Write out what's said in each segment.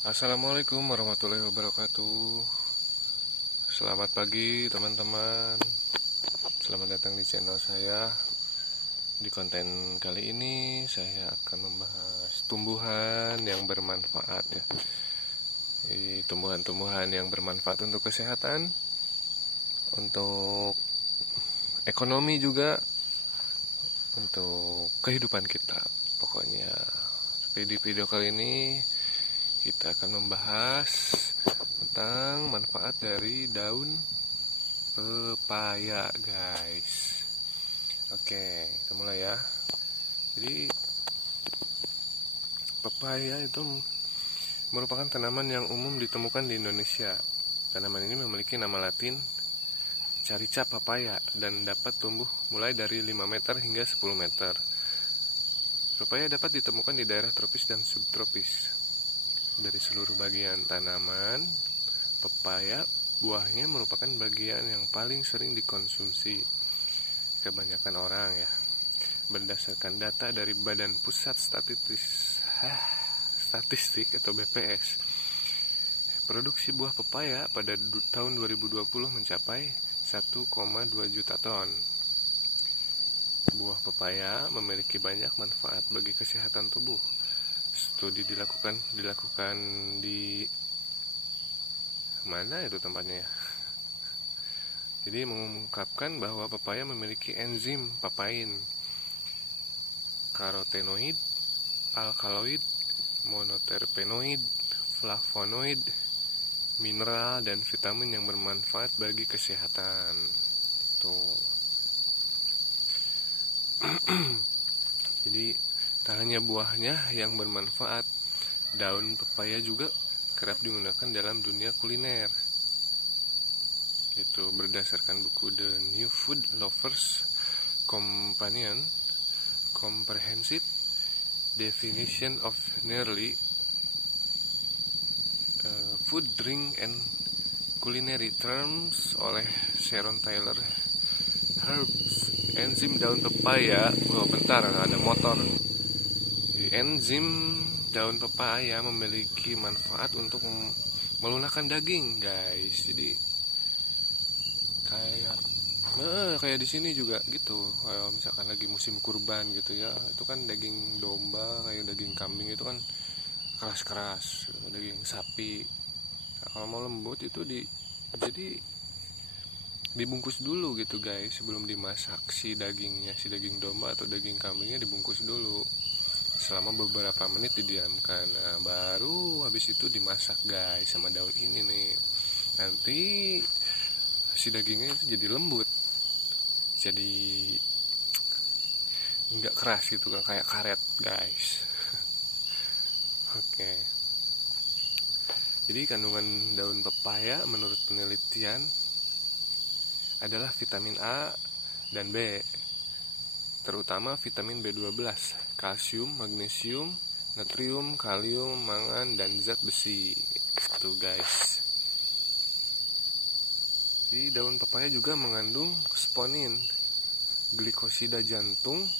Assalamualaikum warahmatullahi wabarakatuh. Selamat pagi teman-teman. Selamat datang di channel saya. Di konten kali ini saya akan membahas tumbuhan yang bermanfaat ya. Tumbuhan-tumbuhan yang bermanfaat untuk kesehatan, untuk ekonomi juga, untuk kehidupan kita. Pokoknya di video kali ini kita akan membahas tentang manfaat dari daun pepaya, guys. Oke, kita mulai ya. Jadi pepaya itu merupakan tanaman yang umum ditemukan di Indonesia. Tanaman ini memiliki nama latin Carica papaya dan dapat tumbuh mulai dari 5 meter hingga 10 meter. Pepaya dapat ditemukan di daerah tropis dan subtropis. Dari seluruh bagian tanaman, pepaya buahnya merupakan bagian yang paling sering dikonsumsi kebanyakan orang ya. Berdasarkan data dari Badan Pusat Statistik atau BPS, produksi buah pepaya pada tahun 2020 mencapai 1,2 juta ton. Buah pepaya memiliki banyak manfaat bagi kesehatan tubuh. Studi dilakukan di mana itu tempatnya ya? Jadi mengungkapkan bahwa pepaya memiliki enzim papain, karotenoid, alkaloid, monoterpenoid, flavonoid, mineral, dan vitamin yang bermanfaat bagi kesehatan. Tuh. Jadi tak hanya buahnya yang bermanfaat, daun pepaya juga kerap digunakan dalam dunia kuliner. Itu berdasarkan buku The New Food Lovers Companion Comprehensive Definition of Nearly Food, Drink, and Culinary Terms oleh Sharon Taylor Herbs. Enzim daun pepaya, bentar, ada motor. Enzim daun pepaya memiliki manfaat untuk melunakkan daging, guys. Jadi kayak di sini juga gitu. Kalau misalkan lagi musim kurban gitu ya, itu kan daging domba, kayak daging kambing itu kan keras-keras, daging sapi. Nah, kalau mau lembut itu jadi dibungkus dulu gitu, guys, sebelum dimasak si daging domba atau daging kambingnya dibungkus dulu selama beberapa menit didiamkan. Nah, baru habis itu dimasak, guys, sama daun ini nih. Nanti si dagingnya itu jadi lembut, jadi nggak keras gitu kan, kayak karet, guys. Oke. Jadi kandungan daun pepaya menurut penelitian adalah vitamin A dan B, terutama vitamin B12, kalsium, magnesium, natrium, kalium, mangan, dan zat besi. Itu, guys. Di daun pepaya juga mengandung sponin, glikosida jantung,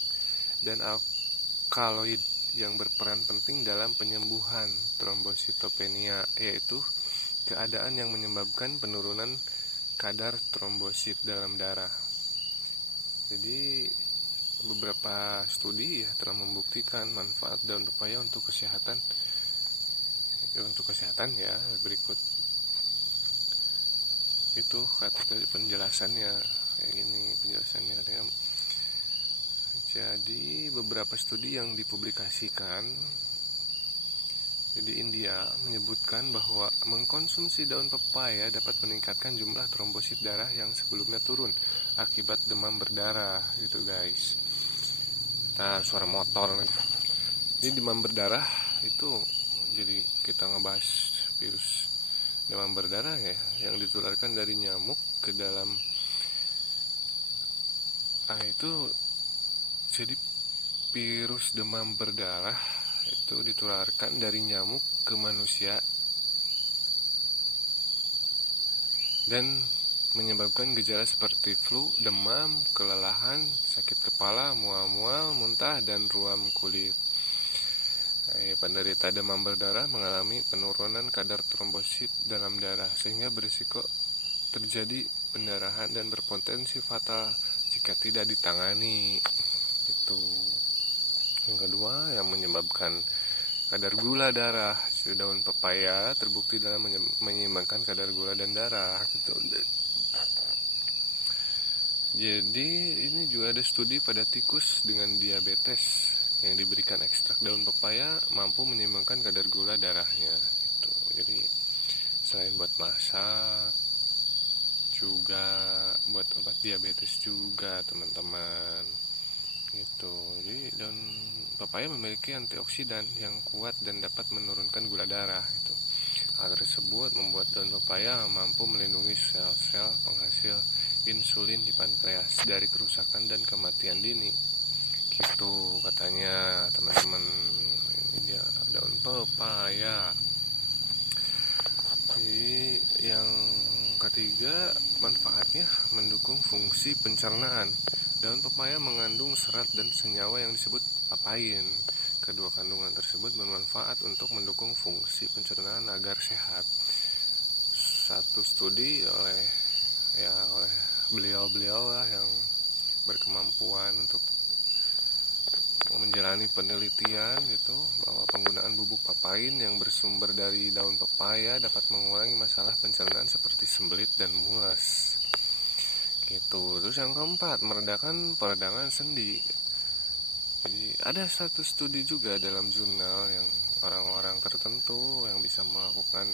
dan alkaloid yang berperan penting dalam penyembuhan trombositopenia, yaitu keadaan yang menyebabkan penurunan kadar trombosit dalam darah. Jadi beberapa studi ya telah membuktikan manfaat daun pepaya untuk kesehatan ya. Berikut itu kata tadi penjelasannya, kayak gini penjelasannya. Jadi beberapa studi yang dipublikasikan di India menyebutkan bahwa mengkonsumsi daun pepaya dapat meningkatkan jumlah trombosit darah yang sebelumnya turun akibat demam berdarah, gitu, guys. Nah, suara motor nih. Ini demam berdarah itu, jadi kita ngebahas virus demam berdarah ya, yang ditularkan dari nyamuk ke dalam itu. Jadi virus demam berdarah itu ditularkan dari nyamuk ke manusia dan menyebabkan gejala seperti flu, demam, kelelahan, sakit kepala, mual-mual, muntah, dan ruam kulit. Penderita demam berdarah mengalami penurunan kadar trombosit dalam darah sehingga berisiko terjadi pendarahan dan berpotensi fatal jika tidak ditangani. Itu. Yang kedua, yang menyebabkan kadar gula darah. Daun pepaya terbukti dalam menyeimbangkan kadar gula dan darah. Gitu. Jadi ini juga ada studi pada tikus dengan diabetes yang diberikan ekstrak daun pepaya mampu menyeimbangkan kadar gula darahnya. Gitu. Jadi selain buat masak, juga buat obat diabetes juga teman-teman. Gitu. Jadi daun pepaya memiliki antioksidan yang kuat dan dapat menurunkan gula darah. Gitu. Hal tersebut membuat daun pepaya mampu melindungi sel-sel penghasil insulin di pankreas dari kerusakan dan kematian dini. Gitu katanya teman-teman. Ini dia daun pepaya. Jadi yang ketiga, manfaatnya mendukung fungsi pencernaan. Daun pepaya mengandung serat dan senyawa yang disebut papain. Kedua kandungan tersebut bermanfaat untuk mendukung fungsi pencernaan agar sehat. Satu studi oleh beliau-beliau lah yang berkemampuan untuk menjalani penelitian gitu bahwa penggunaan bubuk papain yang bersumber dari daun pepaya dapat mengurangi masalah pencernaan seperti sembelit dan mules. Gitu. Terus yang keempat, meredakan peradangan sendi. Jadi ada satu studi juga dalam jurnal yang orang-orang tertentu yang bisa melakukan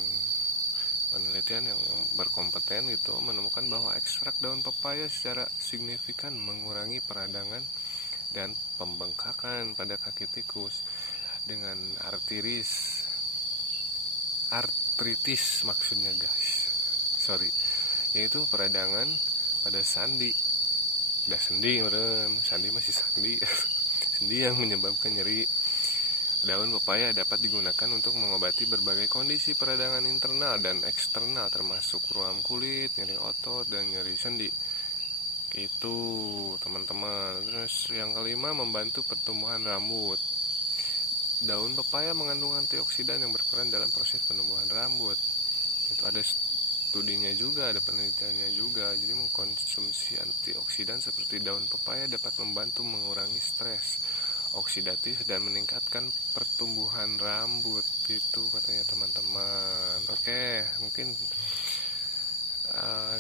penelitian yang berkompeten itu menemukan bahwa ekstrak daun pepaya secara signifikan mengurangi peradangan dan pembengkakan pada kaki tikus dengan artritis maksudnya guys, yaitu peradangan pada sandi, udah sendi meren, sandi masih sandi sendi yang menyebabkan nyeri. Daun pepaya dapat digunakan untuk mengobati berbagai kondisi peradangan internal dan eksternal termasuk ruam kulit, nyeri otot, dan nyeri sendi. Itu teman-teman. Terus yang kelima, membantu pertumbuhan rambut. Daun pepaya mengandung antioksidan yang berperan dalam proses penumbuhan rambut. Itu ada studinya juga, ada penelitiannya juga. Jadi mengkonsumsi antioksidan seperti daun pepaya dapat membantu mengurangi stres oksidatif dan meningkatkan pertumbuhan rambut. Itu katanya teman-teman. Oke, mungkin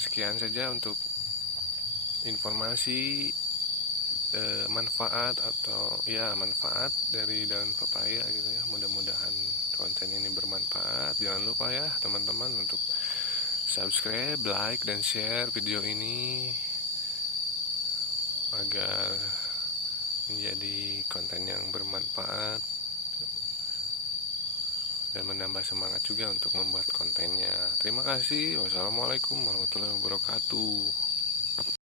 sekian saja untuk informasi manfaat dari daun pepaya gitu ya. Mudah-mudahan konten ini bermanfaat. Jangan lupa ya teman-teman untuk subscribe, like, dan share video ini agar menjadi konten yang bermanfaat dan menambah semangat juga untuk membuat kontennya. Terima kasih. Wassalamualaikum warahmatullahi wabarakatuh.